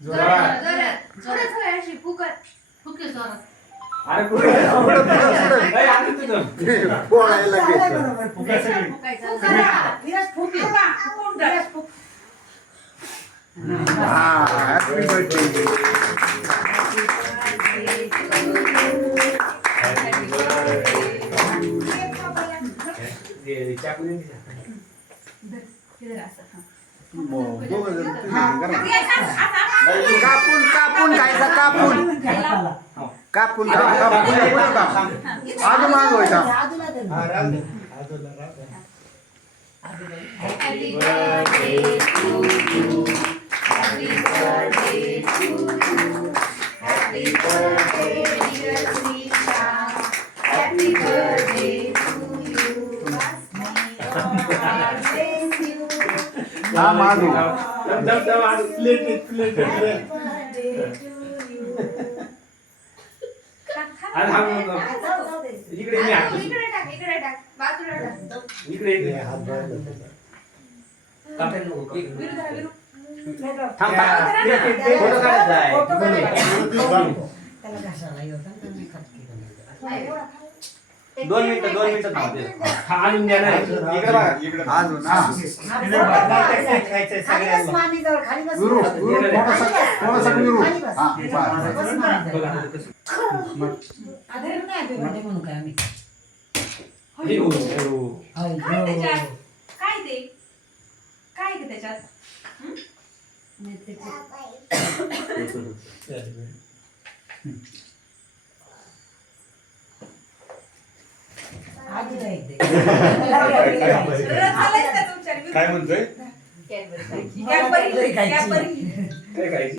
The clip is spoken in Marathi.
जोरात जोरात जोरात अशी फुकट फुके जोरात. अरे पुढे नाही आधी तुझं पोळायला घेतो. हा हॅपी बर्थडे. कापून कापून खायचा कापून कापून आजू मागवायचा. Happy birthday to you. Happy birthday to you. Happy birthday dear Srisha. Happy birthday to you. God bless you. हा मागू. Plate plate Happy birthday to you. आणि हा इकडे मी हात इकडे टाक बाजूला टाक. इकडे कापेल नको थांब फोटो काढायचा आहे. दोन मिनिटं थांबते. हा आणून द्या ना इकडे बघा इकडे अजून हा विरू थोडासा विरू. हा काय त्याच्यात काय ते काय ते त्याच्यात काय म्हणतोय कॅडबरी काय खायची